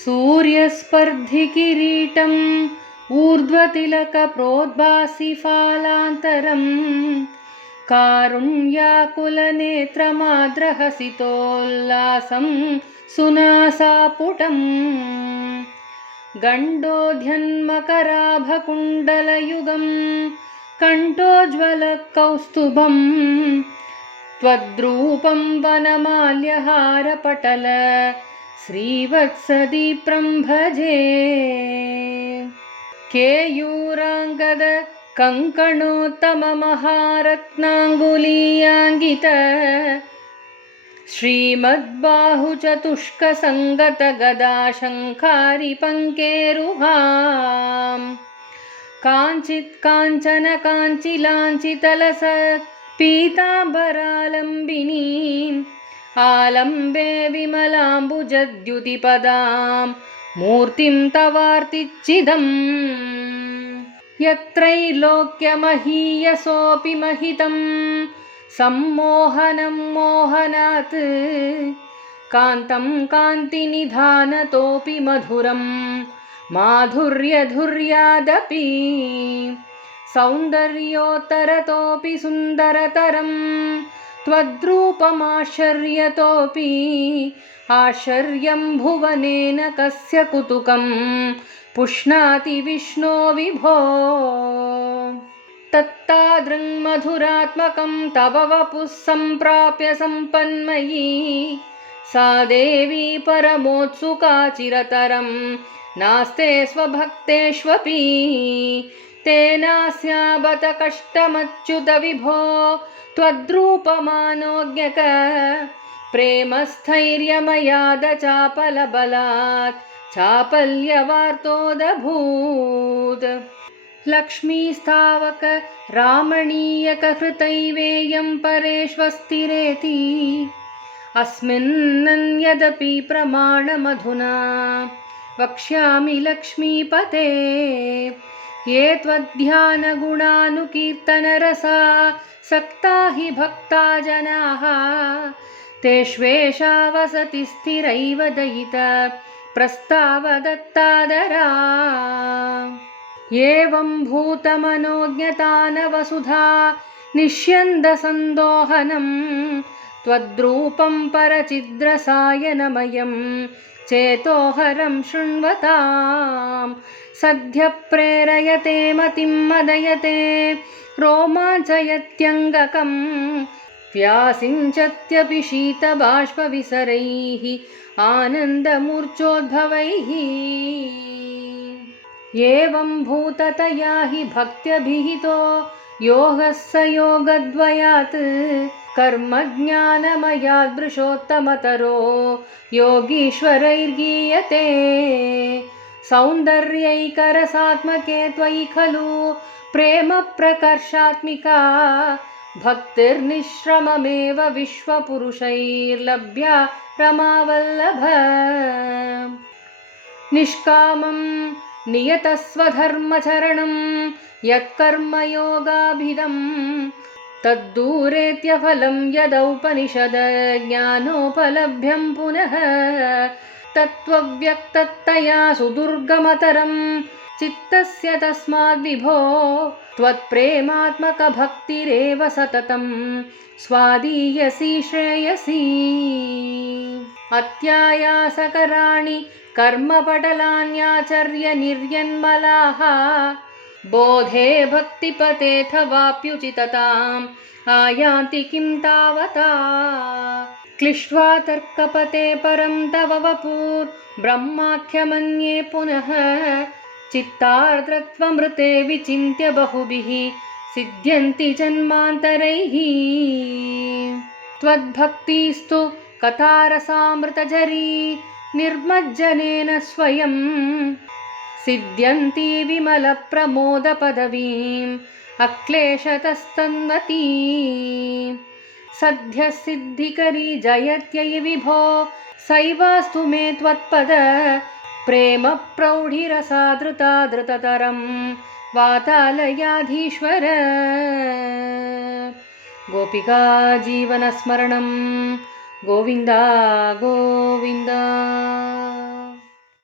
सूर्यस्पर्धिकिरीटम् ऊर्ध्वतिलकप्रोद्भासिफालान्तरम् कारुण्याकुलनेत्रमाद्रहसितोल्लासं सुनासापुटम् गण्डोध्यन्मकराभकुण्डलयुगं कण्ठोज्ज्वलकौस्तुभम् त्वद्रूपं वनमाल्यहारपटल श्रीवत्सदीप्रं भजे। केयूराङ्गद कङ्कणोत्तममहारत्नाङ्गुलीयाङ्गित श्रीमद्बाहुचतुष्कसङ्गतगदाशङ्खारिपङ्केरुहाम् काञ्चित् काञ्चन काञ्चिलाञ्चितलसत् पीताम्बरालम्बिनीम् आलम्बे विमलाम्बुजद्युतिपदां मूर्तिं तवार्तिच्चिदम् यत्रैलोक्यमहीयसोऽपि महितं सम्मोहनं मोहनात् कान्तं कान्तिनिधानतोऽपि मधुरं माधुर्यधुर्यादपि सौन्दर्योत्तरतोऽपि सुन्दरतरं त्वद्रूपमाश्चर्यतोऽपि आश्चर्यं भुवनेन कस्य कुतुकं पुष्णाति विष्णो विभो। तत्तादृङ्मधुरात्मकं तव वपुः सम्प्राप्य सम्पन्मयी सा देवी परमोत्सुका चिरतरं नास्ते स्वभक्तेष्वपि तेनास्याबत कष्टमच्युत विभो त्वद्रूपमानोज्ञक प्रेमस्थैर्यमयाद चापलबलात् चापल्यवार्तोदभूत् लक्ष्मीस्तावक रामणीयकहृतैवेयं परेष्वस्तिरेति अस्मिन्नन्यदपि प्रमाणमधुना वक्ष्यामि लक्ष्मीपते ये त्वद्ध्यानगुणानुकीर्तनरसा सक्ता हि भक्ता जनाः तेष्वेषा वसति स्थिरैव दयिता प्रस्तावदत्तादरा एवं भूतमनोज्ञतानवसुधा निष्यन्दसन्दोहनं त्वद्रूपं परचिद्रसायनमयं चेतोहरं शृण्वतां सद्य प्रेरयते मतिं मदयते रोमाञ्चयत्यङ्गकं व्यासिञ्चत्यपि शीतबाष्पविसरैः आनन्दमूर्च्छोद्भवैः एवं भूततया हि भक्त्यभिहितो योगः स योगद्वयात् कर्मज्ञानमयादृशोत्तमतरो योगीश्वरैर्गीयते सौन्दर्यैकरसात्मके त्वयि खलु प्रेम प्रकर्षात्मिका भक्तिर्निश्रममेव विश्वपुरुषैर्लभ्या रमावल्लभ निष्कामं नियतस्वधर्मचरणं यत्कर्मयोगाभिधं तद्दूरेत्यफलं यदौपनिषद ज्ञानोपलभ्यं पुनः तत्त्वव्यक्ततया सुदुर्गमतरं चित्तस्य तस्माद्विभो त्वत्प्रेमात्मकभक्तिरेव सततं स्वादीयसी श्रेयसी अत्यायासकराणि कर्मपटलान्याचर्य निर्यन्मलाः बोधे भक्तिपतेऽथवाप्युचितताम् आयान्ति किं तावता क्लिष्ट्वा तर्कपते परं तव वपुर्ब्रह्माख्यमन्ये पुनः चित्तार्द्रत्वमृते विचिन्त्य बहुभिः सिद्ध्यन्ति जन्मान्तरैः त्वद्भक्तिस्तु कथारसामृतझरी निर्मज्जनेन स्वयं सिद्ध्यन्ति विमलप्रमोदपदवीम् अक्लेशतस्तन्वती सद्यः सिद्धिकरी जयत्ययि विभो सैवास्तु मे त्वत्पद प्रेम प्रौढिरसादृता धृततरं वातालयाधीश्वर गोपिका जीवनस्मरणं गोविन्दा गोविन्दा।